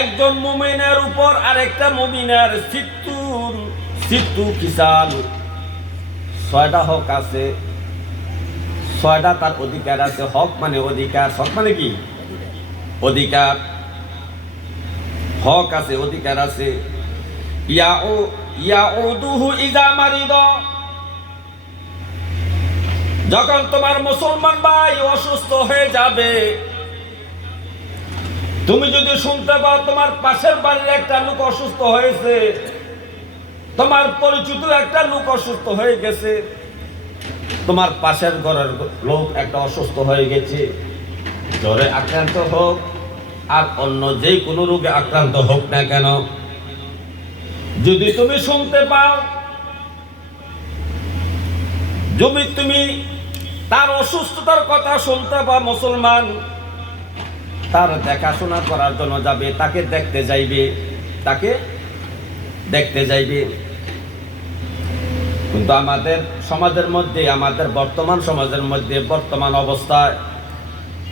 একজন মুমিনের উপর আরেকটা মুমিনের সিত্তুর, সিত্তু কিসাল ছয়টা হক আছে। ছয়টা তার অধিকার আছে। হক মানে অধিকার। হক মানে কি? অধিকার। হক আছে, অধিকার আছে। ইয়া ও ইয়া ও দুহু ইজা মারিদ। যখন তোমার মুসলমান ভাই অসুস্থ হয়ে যাবে তুমি যদি শুনতে পাও তোমার পাশের বাড়ির একটা লোক অসুস্থ হয়েছে, তোমার পরিচিত একটা লোক অসুস্থ হয়ে গেছে, তোমার পাশের ঘরের লোক একটা অসুস্থ হয়ে গেছে, জ্বরে আক্রান্ত হোক, আর অন্য যে কোনো রোগে আক্রান্ত হোক না কেন। যদি তুমি শুনতে পাও, যদি তুমি তার অসুস্থতার কথা শুনতে পাও মুসলমান তার দেখাশোনা করার জন্য যাবে, তাকে দেখতে যাইবে, তাকে দেখতে যাইবে। কিন্তু আমাদের সমাজের মধ্যে, আমাদের বর্তমান সমাজের মধ্যে বর্তমান অবস্থায়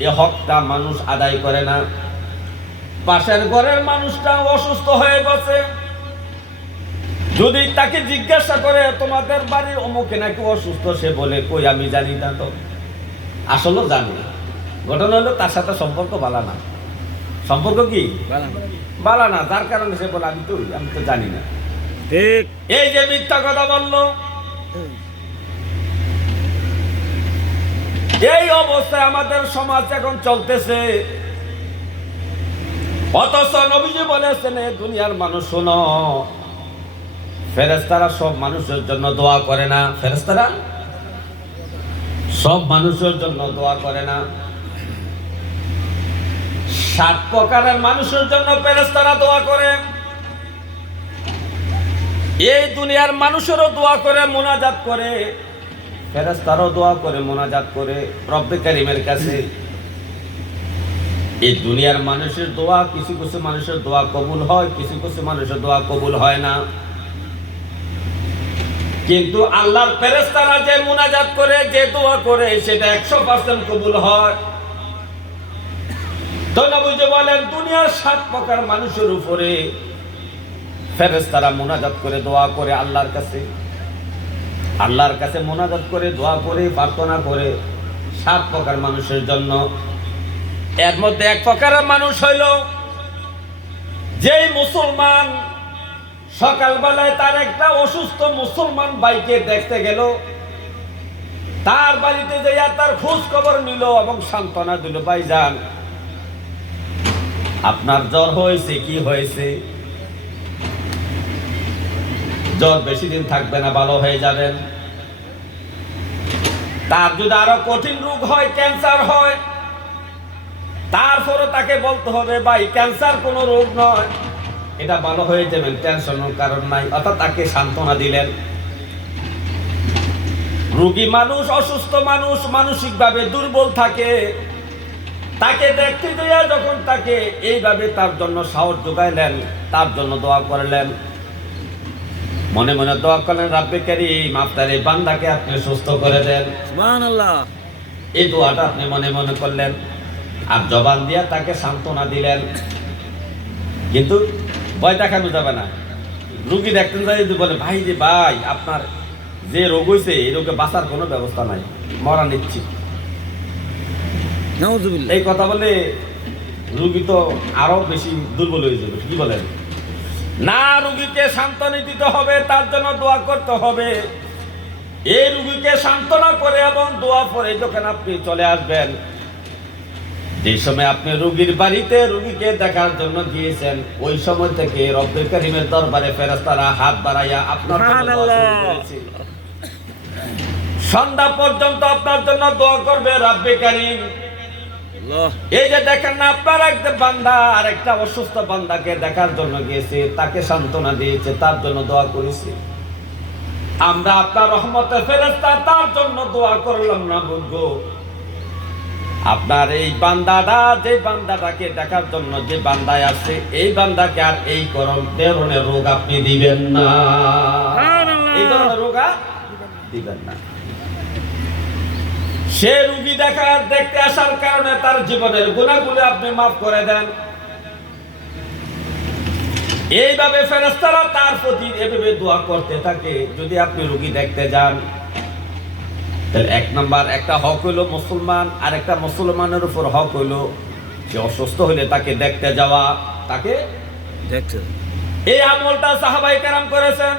এ হকটা মানুষ আদায় করে না। পাশের ঘরের মানুষটা অসুস্থ হয়ে গেছে। যদি তাকে জিজ্ঞাসা করে, তোমাদের বাড়ির অমুকে নাকি অসুস্থ? সে বলে, কই, আমি জানি না তো। আসলে জানি না। ঘটনা হলো তার সাথে সম্পর্ক বালা না। সম্পর্ক কি? বালা না। যার কারণে সে বলে আমি তো আমি তো জানি না। ঠিক এই যে মিথ্যা কথা বলল। এই অবস্থায় আমাদের সমাজ এখন চলতেছে। অথচ নবীজি বলেছেন দুনিয়ার মানুষ শোনো ফেরেস্তারা সব মানুষের জন্য দোয়া করে না। ফেরেস্তারা সব মানুষের জন্য দোয়া করে না। সাত প্রকারের মানুষের জন্য ফেরেস্তারা দোয়া করে। এই দুনিয়ার মানুষেরও দোয়া করে, মোনাজাত করে। ফেরেস্তারও দোয়া করে, মোনাজাত করে। রব্বে কাছে। এই দুনিয়ার মানুষের দোয়া, কিছু কিছু মানুষের দোয়া কবুল হয়, কিছু কিছু মানুষের দোয়া কবুল হয় না। কিন্তু আল্লাহর ফেরেস্তারা যে মোনাজাত করে, যে দোয়া করে, সেটা একশো পার্সেন্ট কবুল হয়। তো নবীজি বলেন, দুনিয়ার সাত প্রকার মানুষের উপরে ফেরেস্তারা মোনাজাত করে দোয়া করে আল্লাহর কাছে। আল্লাহর কাছে মোনাজাত করে, দোয়া করে, প্রার্থনা করে সাত প্রকার মানুষের জন্য। এর মধ্যে এক প্রকারের মানুষ হইল, যেই মুসলমান সকালবেলায় তার একটা অসুস্থ মুসলমান বাইকে দেখতে গেল। তার বাড়িতে যাইয়া তার খোঁজ খবর নিল এবং সান্ত্বনা দিল, ভাইজান আপনার জ্বর হয়েছে, কি হয়েছে? জ্বর বেশি দিন থাকবে না, ভালো হয়ে যাবেন। তার যদি আরও কঠিন রোগ হয়, ক্যান্সার হয় তারপরে তাকে বলতে হবে, ভাই, ক্যান্সার কোনো রোগ নয়। এটা ভালো হয়ে যাবেন, টেনশনের কারণ নাই। অর্থাৎ তাকে সান্ত্বনা দিলেন। রোগী মানুষ, অসুস্থ মানুষ মানসিকভাবে দুর্বল থাকে। তাকে দেখতে দেয়া যখন তাকে এইভাবে তার জন্য সাহস যোগাইলেন তার জন্য দোয়া করলেন। মনে মনে দোয়া করলেন রাব্বে কারিম আপনার এই বান্দাকে আপনি সুস্থ করে দেন। সুবহানাল্লাহ। এই দোয়াটা আপনি মনে মনে করলেন আর জবান দিয়া তাকে সান্ত্বনা দিলেন। কিন্তু ভয় দেখানো যাবে না। রুগী দেখতেন যাই যদি বলে ভাই যে ভাই আপনার যে রোগ হয়েছে এই রোগে বাঁচার কোনো ব্যবস্থা নাই মরা নিচ্ছি নাউজুবিল্লাহ এই কথা বলে রুগী তো আরও বেশি দুর্বল হয়ে যাবে কি বলেন? না রুগীকে সান্ত্বনা দিতে হবে তার জন্য দোয়া করতে হবে। এই রুগীকে সান্ত্বনা করে এবং দোয়া পরে যখন আপনি চলে আসবেন যে সময় আপনি রুগীর বাড়িতে রুগীকে দেখার জন্য গিয়েছেন ওই সময় থেকে রব্বুল করিমের দরবারে ফেরেশতারা হাত বাড়াইয়া আপনার। সন্ধ্যা পর্যন্ত আপনার জন্য দোয়া করবে রাব্বে কারিম। এই যে দেখেন না আপনার একটা বান্দা আর একটা অসুস্থ বান্দাকে দেখার জন্য গিয়েছে তাকে সান্ত্বনা দিয়েছে তার জন্য দোয়া করেছে। আমরা আপনার রহমতে ফেরেস্তা তার জন্য দোয়া করলাম না বলব আপনার এই বান্দাটা যে বান্দাটাকে দেখার জন্য যে বান্দায় আছে এই বান্দাকে আর এই করম ধরনের রোগ আপনি দিবেন না। এই ধরনের রোগ দিবেন না। সে রুগী দেখার দেখতে আসার কারণে তার জীবনের গুণাগুলি আপনি মাফ করে দেন। এইভাবে ফেরেস্তারা তার প্রতি এভাবে দোয়া করতে থাকে যদি আপনি রুগী দেখতে যান। তাহলে এক নাম্বার একটা হক হইল মুসলমান আর একটা মুসলমানের উপর হক হইল। সে অসুস্থ হলে তাকে দেখতে যাওয়া তাকে দেখছ এই আমলটা সাহাবাই কেরাম করেছেন।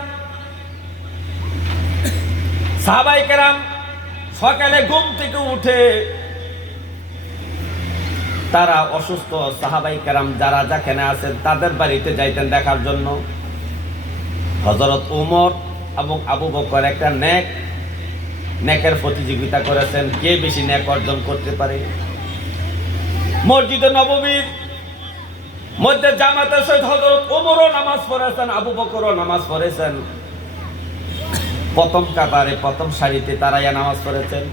সাহাবাই কেরাম সকালে ঘুম থেকে উঠে তারা অসুস্থ সাহাবাই কেরাম যারা যেখানে আছেন, তাদের বাড়িতে যাইতেন দেখার জন্য। হজরত উমর এবং আবু বকর একটা নেক, নেকের প্রতিযোগিতা করেছেন, কে বেশি নেক অর্জন করতে পারে? মসজিদে নববীর মধ্যে জামাতের সহিত হজরত ওমরও নামাজ পড়েছেন, আবু বকরও নামাজ পড়েছেন। প্রথম কাতারে, প্রথম সারিতে তারাইয়া নামাজ পড়েছেন।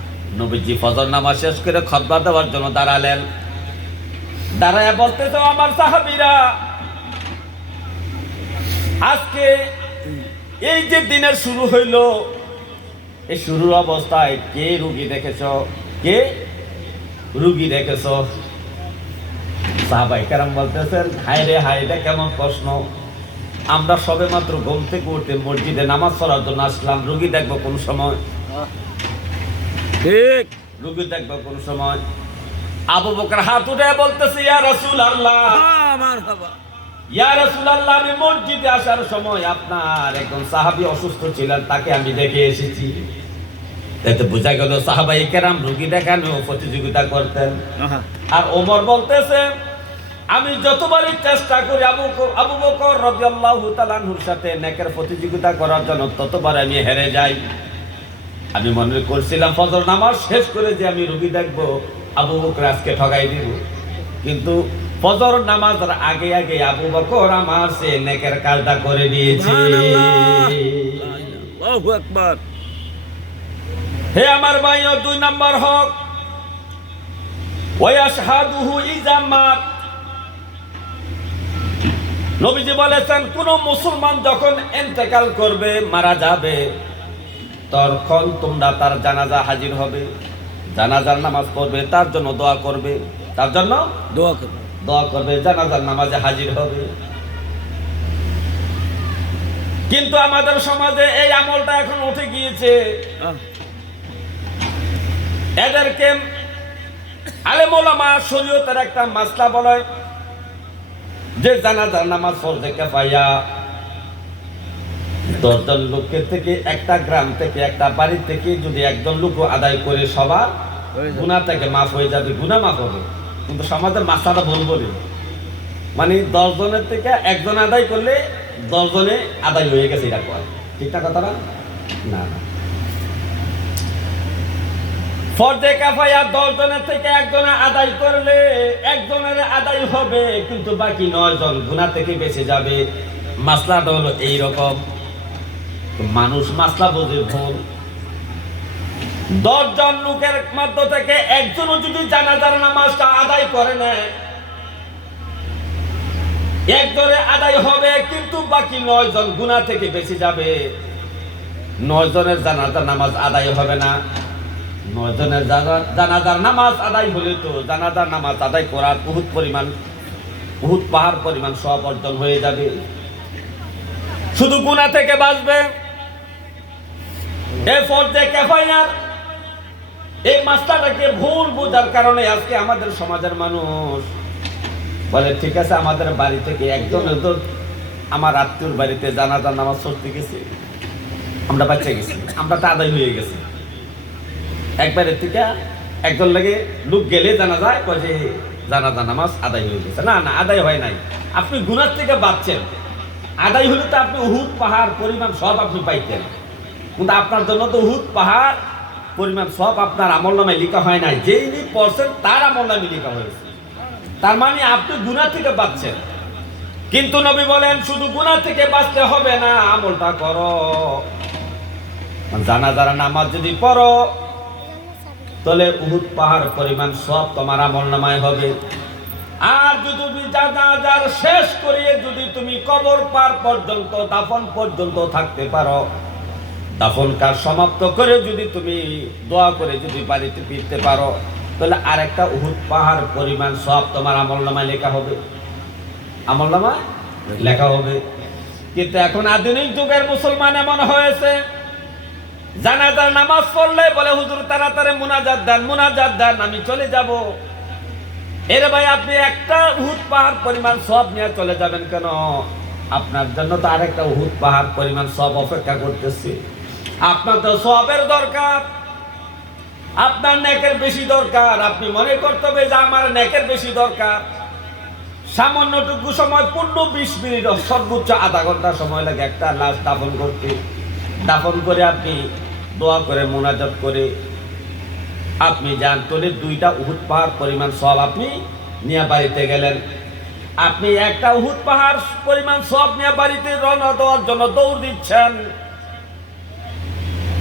নবীজি ফজর নামাজ শেষ করে খতবা দেওয়ার জন্য দাঁড়ালেন। দাঁড়ায়া বলতেছে, আমার সাহাবিরা, আজকে এই যে দিনের শুরু হইল, এই শুরুর অবস্থায় কে রুগী দেখেছ? কে রুগী দেখেছ? সাহাবাই কারাম বলতেছেন, হায় রে, হায়, এটা কেমন প্রশ্ন? আমরা সবে মাত্র ঘুম থেকে উঠে মসজিদে নামাজ পড়ার জন্য আসলাম। রুগী দেখব কোন সময়? ঠিক। রুগী দেখব কোন সময়? আবু বকর হাত উঠে বলতেছে ইয়া রাসূল আল্লাহ ইয়া রাসূল আল্লাহ আমি মসজিদে আসার সময় আপনার একজন সাহাবী অসুস্থ ছিলেন তাকে আমি দেখে এসেছি। এতে বোঝা গেল সাহাবাই কেরাম রুগী দেখানো প্রতিযোগিতা করতেন। আর ওমর বলতেছে আমি যতবারই চেষ্টা করি আবু আবু বকর রাদিয়াল্লাহু তাআলার সাথে নেকের প্রতিযোগিতা করার জন্য ততবার আমি হেরে যাই। আমি মনে করছিলাম ফজর নামাজ শেষ করে যে আমি রুগী দেখব আবু বকর আজকে ঠগাই দিব। কিন্তু ফজর নামাজের আগে আগে আবু বকর আমার সে নেকের কাজটা করে দিয়েছে। হে আমার ভাইও দুই নম্বর হক। ওয়াশহাদুহু ইজা মাত। নবীজি বলেছেন কোন মুসলমান যখন ইন্তেকাল করবে মারা যাবে তখন তোমরা তার জানাজা হাজির হবে। জানাজার নামাজ পড়বে তার জন্য দোয়া করবে। তার জন্য দোয়া করো দোয়া করবে জানাজার নামাজে হাজির হবে। কিন্তু আমাদের সমাজে এই আমলটা এখন উঠে গিয়েছে। এদেরকে আলেমোলামা শরীয়তের একটা মাসলা বলে যে জানাজার নামাজ পড়তে পাইয়া দশজন লোকের থেকে একটা গ্রাম থেকে একটা বাড়ি থেকে যদি একজন লোক আদায় করে সবার গুণা থেকে মাফ হয়ে যাবে গুণা মাফ হবে। কিন্তু সমাজের মাসাটা ভুল রে। মানে দশজনের থেকে একজন আদায় করলে দশজনে আদায় হয়ে গেছে এটা কয়। ঠিকঠাক কথা না না না। ফর্দে কাফায়া থেকে আদায় করলে একজনের আদায় হবে, কিন্তু বাকি নয় জন গুণা থেকে বেঁচে যাবে। মাসলাটা হলো এইরকম। মানুষ মাসলা বোঝে ভুল। দশ জন লোকের মধ্য থেকে একজনও যদি জানাজার নামাজটা আদায় করে নেয়, একজনে আদায় হবে, কিন্তু বাকি নয় জন গুণা থেকে বেঁচে যাবে। নয় জনের জানাজার নামাজ আদায় হবে না। নয় জনের জানা- জানাজার নামাজ আদায় হলে তো জানাজার নামাজ আদায় করার বহুত পরিমাণ, বহুত পাহাড় পরিমাণ সব অর্জন হয়ে যাবে। শুধু গুণা থেকে বাঁচবে? এই মাস্টারটাকে ভুল বোঝার কারণে আজকে আমাদের সমাজের মানুষ বলে, ঠিক আছে, আমাদের বাড়ি থেকে একজন আমার আত্মীয়র বাড়িতে জানাজার নামাজ পড়তে গেছে। আমরা বাচ্চা গেছি, আমরা তো আদায় হয়ে গেছে। একবারের থেকে একজন লাগে লোক গেলে জানা যায়, কয় যে জানা জানাজা নামাজ আদায় হয়ে গেছে। না না, আদায় হয় নাই। আপনি গুনার থেকে বাঁচছেন। আদায় হলে তো আপনি উহুদ, পাহাড়, পরিমাণ সব আপনি পাইতেন। কিন্তু আপনার জন্য তো উহুদ, পাহাড়, পরিমাণ সব আপনার আমল নামে লেখা হয় নাই। যেই নি পড়ছেন, তার আমল নামে লেখা হয়েছে। তার মানে আপনি গুনার থেকে বাঁচছেন। কিন্তু নবী বলেন, শুধু গুনার থেকে বাঁচতে হবে না, আমলটা করো। জানা যারা নামাজ যদি পড়ো তাহলে উহুদ পাহাড় পরিমাণ সব তোমার আমল নামায় হবে। আর যদি জানাজার শেষ করিয়ে যদি তুমি কবর পার পর্যন্ত, দাফন পর্যন্ত থাকতে পারো, দাফন কাজ সমাপ্ত করে যদি তুমি দোয়া করে যদি বাড়িতে ফিরতে পারো, তাহলে আরেকটা উহুদ পাহাড় পরিমাণ সব তোমার আমল নামায় লেখা হবে। আমল লেখা হবে। কিন্তু এখন আধুনিক যুগের মুসলমান এমন হয়েছে জানাজার নামাজ পড়লে বলে, হুজুর, তাড়াতাড়ি মুনাজাত দেন মুনাজাত দেন, আমি চলে যাব। এর ভাই, আপনি একটা উহুদ পাহাড় পরিমাণ সব নিয়ে চলে যাবেন কেন? আপনার জন্য তো আরেকটা উহুদ পাহাড় পরিমাণ সব অপেক্ষা করতেছে। আপনার তো সবের দরকার, আপনার নেকের বেশি দরকার। আপনি মনে করতে হবে যে আমার নেকের বেশি দরকার। সামান্যটুকু সময়, পূর্ণ বিশ মিনিট, সর্বোচ্চ আধা ঘণ্টা সময় লাগে একটা লাশ দাফন করতে। দাফন করে আপনি দোয়া করে, মোনাজাত করে। আপনি যান তোলে দুইটা উহুদ পাহাড় পরিমাণ সব আপনি নিয়ে বাড়িতে গেলেন। আপনি একটা উহুদ পাহাড় পরিমাণ সব নিয়ে বাড়িতে রওনা দেওয়ার জন্য দৌড় দিচ্ছেন।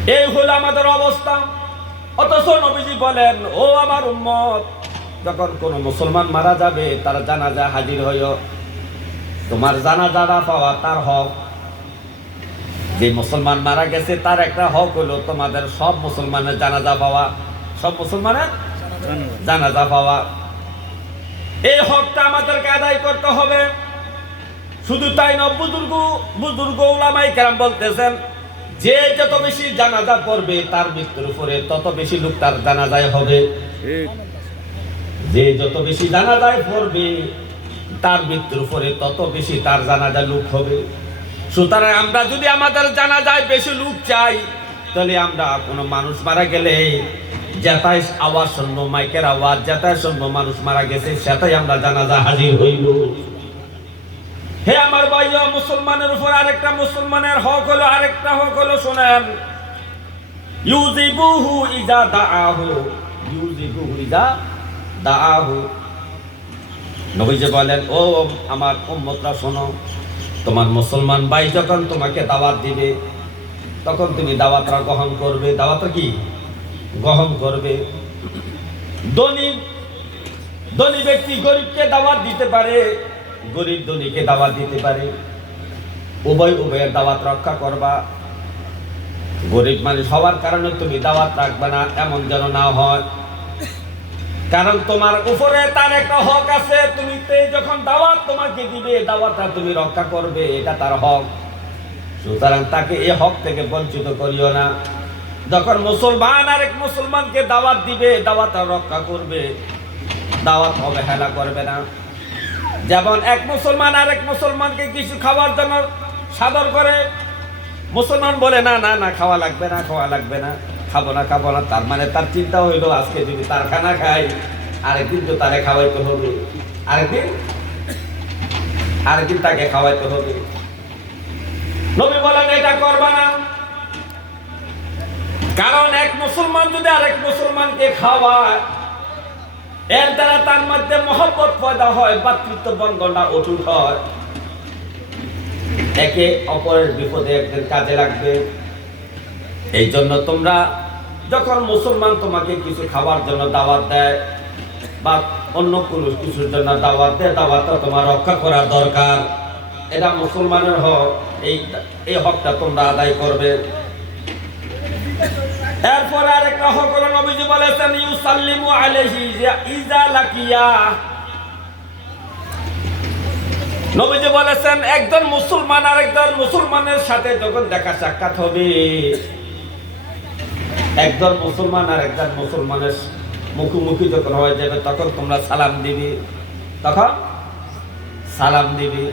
এই হলো আমাদের অবস্থা। অথচ নবীজি বলেন, ও আমার উম্মত, যখন কোনো মুসলমান মারা যাবে, তার জানাজা হাজির হইও। তোমার জানাজাটা পাওয়া তার হক। যে মুসলমান মারা গেছে, তার একটা হক হলো তোমাদের সব মুসলমানের জানাজা পাওয়া। সব মুসলমানের? জানাজা পাওয়া। এই হকটা আমাদেরকে আদায় করতে হবে। শুধু তাই না বুজুর্গ বুজুর্গ ওলামাই কেরাম বলতেছেন, যে যত বেশি জানাজা পড়বে, তার মৃত্যুর উপরে তত বেশি লোক তার জানাজায় হবে। যে যত বেশি জানাজায় পড়বে, তার মৃত্যুর উপরে তত বেশি তার জানাজা লোক হবে। সুতরাং আমরা যদি আমাদের জানা যায় বেশি লোক চাই, তাহলে আমরা কোনো মানুষ মারা গেলে যেটাই আওয়াজ শুনব, মাইকের আওয়াজ যেটাই শুনব, মানুষ মারা গেছে সেটাই আমরা জানাজা হাজির হইল হে আমার ভাই মুসলমানের উপর আরেকটা মুসলমানের হক হলো, আরেকটা হক হলো, শোনেন। ইউজিবুহু ইজা দাআহু, ইউজিবুহু ইজা দাআহু। নবীজি বলেন, ও আমার উম্মতরা শোনো তোমার মুসলমান ভাই যখন তোমাকে দাওয়াত দিবে, তখন তুমি দাওয়াতরা গ্রহণ করবে। দাওয়াতরা কি? গ্রহণ করবে। ধনী ধনী ব্যক্তি গরিবকে দাওয়াত দিতে পারে, গরিব ধনীকে দাওয়াত দিতে পারে। উভয়, উভয়ের দাওয়াত রক্ষা করবা। গরিব মানুষ হওয়ার কারণে তুমি দাওয়াত রাখবে না, এমন যেন না হয়। কারণ তোমার উপরে তার একটা হক আছে। তুমি যখন দাওয়াত তোমাকে দিবে, দাওয়াতটা তুমি রক্ষা করবে, এটা তার হক। সুতরাং তাকে এই হক থেকে বঞ্চিত করিও না। যখন মুসলমান আরেক মুসলমানকে দাওয়াত দিবে, দাওয়াতটা রক্ষা করবে। দাওয়াত অবহেলা করবে না। যেমন এক মুসলমান আরেক মুসলমানকে কিছু খাওয়ার জন্য সাদর করে, মুসলমান বলে, না না না, খাওয়া লাগবে না, খাওয়া লাগবে না। খাব না খাব না, তার মানে তার চিন্তা হইল আজকে যদি তার খানা খাই, আরেকদিন তো তারে খাওয়াইতে হবে। আরেকদিন? আরেকদিন তাকে খাওয়াইতে হবে। নবী বলেন, এটা করবা না। কারণ এক মুসলমান যদি আরেক মুসলমানকে খাওয়ায়, এর দ্বারা তার মধ্যে মহব্বত পয়দা হয়, ভাতৃত্ব বন্ধনটা অটুট হয়। একে অপরের বিপদে একদিন কাজে লাগবে। এই জন্য তোমরা যখন মুসলমান তোমাকে কিছু খাবার জন্য দাওয়াত দেয় বা অন্য কোনো কিছুর জন্য দাওয়াত দেয়, দাওয়াতটা তোমার রক্ষা করা দরকার। এটা মুসলমানের হক, এই এই হকটা তোমরা আদায় করবে। এরপরে আরেকটা হক হলো বলেছেন, ইউসাল্লিমু আলাইহি ইজা লাকিয়া। নবীজি বলেছেন, একজন মুসলমান আরেকজন মুসলমানের সাথে যখন দেখা সাক্ষাৎ হবে একজন মুসলমান আর একজন মুসলমানের মুখোমুখি যখন হয়ে যাবে, তখন তোমরা সালাম দিবি। তখন সালাম দিবি।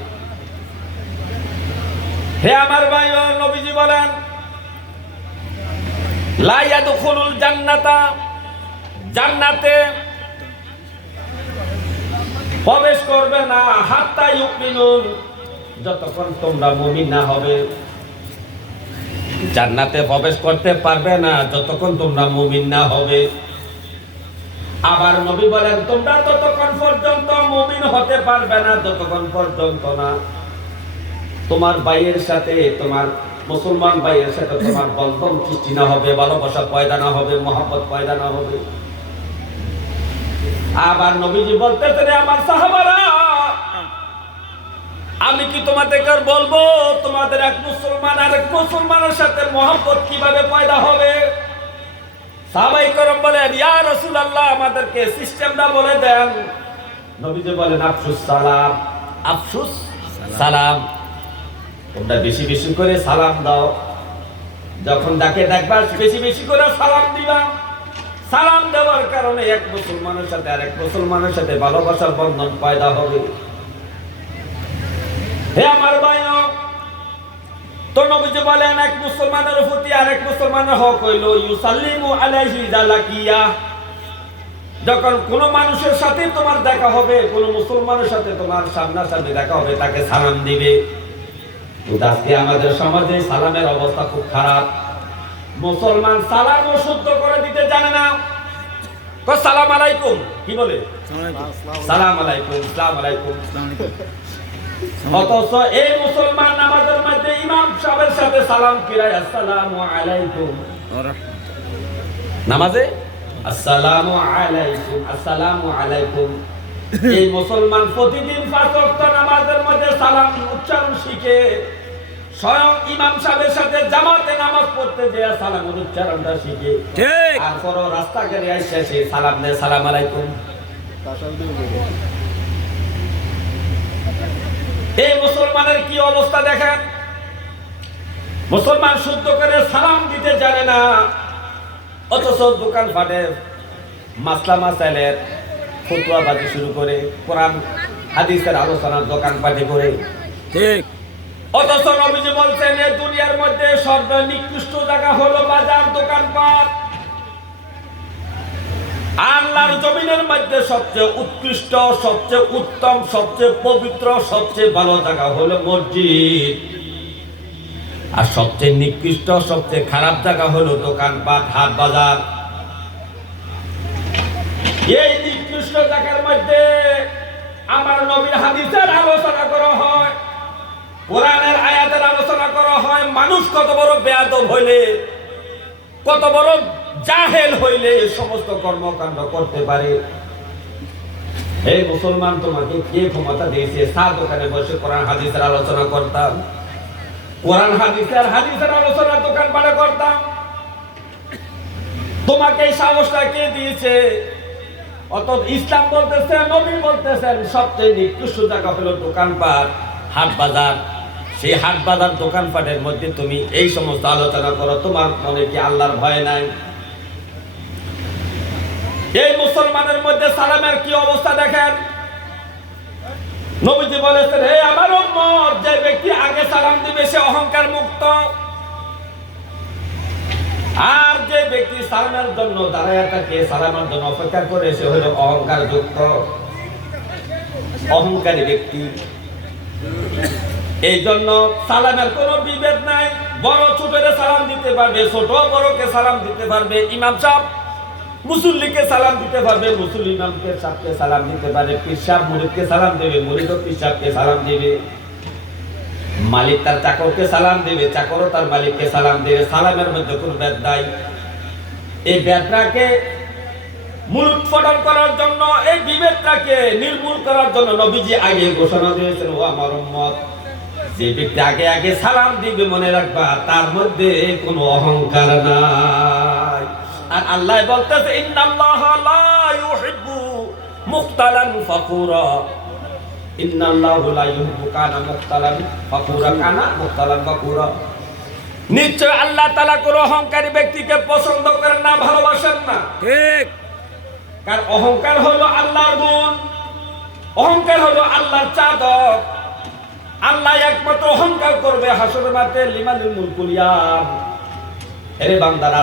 হে আমার ভাই নবীজি বলেন, লা ইয়াদখুলুল জান্নাতা, জান্নাতে প্রবেশ করবে না, হাত্তা ইউমিনুন, যতক্ষণ তোমরা মুমিন না হবে। জান্নাতে প্রবেশ করতে পারবে না, যতক্ষণ তোমরা মুমিন না হবে। আবার নবী বলেন, তোমরা ততক্ষণ পর্যন্ত মুমিন হতে পারবে না, যতক্ষণ পর্যন্ত না তোমার ভাইয়ের সাথে, তোমার মুসলমান ভাইয়ের সাথে তোমার বন্ধন সৃষ্টি না হবে, ভালোবাসা পয়দা না হবে, মহাব্বত পয়দা না হবে। আবার নবীজি বলতেছেন, আমার সাহাবারা আমি কি তোমাদেরকে বলব? তোমাদের এক মুসলমান আর এক মুসলমানের সাথে মহব্বত কীভাবে পয়দা হবে? সাহাবাই করম বলেন, ইয়া রাসূলুল্লাহ, আমাদেরকে সিস্টেমটা বলে দেন। নবীজি বলেন, আফসুস সালাম। আফসুস সালাম। তোমরা বেশি বেশি করে সালাম দাও। যখন যাকে দেখবা বেশি বেশি করে সালাম দিবা। সালাম দেওয়ার কারণে এক মুসলমানের সাথে আর এক মুসলমানের সাথে ভালোবাসার বন্ধন পয়দা হবে। হে আমার ভাই তো নবীজি বলেন এক মুসলমানের প্রতি আর এক মুসলমানের হক হইল ইউসাল্লিমু আলাইহি জালাকিয়া। যখন কোন মানুষের সাথে তোমার দেখা হবে কোন মুসলমানের সাথে তোমার সামনাসামনি দেখা হবে তাকে সালাম দিবে। আজকে আমাদের সমাজে সালামের অবস্থা খুব খারাপ। মুসলমান সালাম ও শুদ্ধ করে দিতে জানে না। সালাম আলাইকুম? কি বলে? সালাম আলাইকুম। সালাম আলাইকুম। অথচ এই মুসলমান নামাজের মধ্যে ইমাম সাহেবের সাথে সালাম ফিরায় আসসালামু আলাইকুম। নামাজে আসসালামু আলাইকুম আসসালামু আলাইকুম। এই মুসলমান প্রতিদিন পাঁচ ওয়াক্ত নামাজের মধ্যে সালাম উচ্চারণ শিখে স্বয়ং ইমাম সাহেবের সাথে জামাতে নামাজ পড়তে যে সালামের উচ্চারণটা শিখে। ঠিক। আর পরও রাস্তা গেলে আসছে সেই সালাম দেয় সালাম আলাইকুম। এই মুসলমানের কি অবস্থা দেখেন? মুসলমান শুদ্ধ করে সালাম দিতে জানে না অথচ দোকান ফাটে মাসলা মাসাইলের ফতুয়া বাজি শুরু করে কোরআন হাদিসের আলোচনার দোকান পাটি করে। ঠিক। অথচ নবীজি বলছেন দুনিয়ার মধ্যে সর্বনিকৃষ্ট জায়গা হলো বাজার দোকানপাট। আল্লাহর জমিনের মধ্যে সবচেয়ে উৎকৃষ্ট, সবচেয়ে উত্তম, সবচেয়ে পবিত্র, সবচেয়ে ভালো জায়গা হলো মসজিদ। আর সবচেয়ে নিকৃষ্ট, সবচেয়ে খারাপ জায়গা হলো দোকানপাট, হাট বাজার। এই নিকৃষ্ট জায়গার মধ্যে আমার নবীর হাদিসের আলোচনা করা হয়, কোরআনের আয়াতের আলোচনা করা হয়। মানুষ কত বড় বেয়াদব হইলে কত বড় জাহেল হইলে সমস্ত কর্মকাণ্ড করতে পারে। এই মুসলমান, তোমাকে কে ক্ষমতা দিয়েছে? চা দোকানে বসে কোরআন, হাদিসের আলোচনা করতাম। কোরআন, হাদিসের হাদিসের আলোচনা দোকান পাড়ে করতাম। তোমাকে এই সাহসটা কে দিয়েছে? অত ইসলাম বলতেছে নবী বলতেছেন, সবচেয়ে নিকৃষ্ট জায়গা হলো দোকানপাট হাট বাজার সেই হাট বাজার দোকানপাটের মধ্যে তুমি এই সমস্ত আলোচনা করো। তোমার মনে কি আল্লাহর ভয় নাই? এই মুসলমানের মধ্যে সালামের কি অবস্থা দেখেন? নবীজি বলেছেন, হে আমার উম্মত, যে ব্যক্তি আগে সালাম দিবে, সে অহংকার মুক্ত। আর যে ব্যক্তি সালামের জন্য দাঁড়ায় থাকে, সালামের জন্য অপেক্ষা করে, সে হইল অহংকার যুক্ত অহংকারী ব্যক্তি। এই জন্য সালামের কোনো বিভেদ নাই। বড় ছোটরে সালাম দিতে পারবে, ছোট বড়কে সালাম দিতে পারবে, ইমাম সাহেব মুসল্লিকে সালাম দিতে পারবে মুসুল ইমামকে সাহেবকে সালাম দিতে পারে সাহেব মুরিদকে সালাম দেবে, মুরিদও পীর সাহেবকে সালাম দেবে। মালিক তার চাকরকে সালাম দেবে, চাকরও তার মালিককে সালাম দেবে, সালামের মধ্যে কোনো ভেদ নাই। এই ভেদটাকে মূলোৎপাদন করার জন্য, এই বিভেদটাকে নির্মূল করার জন্য নবীজি আগে ঘোষণা দিয়েছেন, ও আমার উম্মত যে ব্যক্তি আগে আগে সালাম দিবে মনে রাখবা তার মধ্যে কোনো অহংকার নাই। আর আল্লাহ বলতেছে ইন্নাল্লাহ লা ইউহিব্বু মুখতালান ফাকুরা। ইন্নাল্লাহু লা ইউহিব্বু কানা মুখতালান ফাকুরা কানা মুখতালান ফাকুরা। নিশ্চয় আল্লাহ তাআলা কোন অহংকারী ব্যক্তিকে পছন্দ করেন না ভালোবাসেন না। ঠিক। কারণ অহংকার হলো আল্লাহর গুণ অহংকার হলো আল্লাহর চাদর। আল্লাহ একমাত্র অহংকার করবে হাসর মাঠে লিমানুল মুলকুলিয়া এরে বান্দারা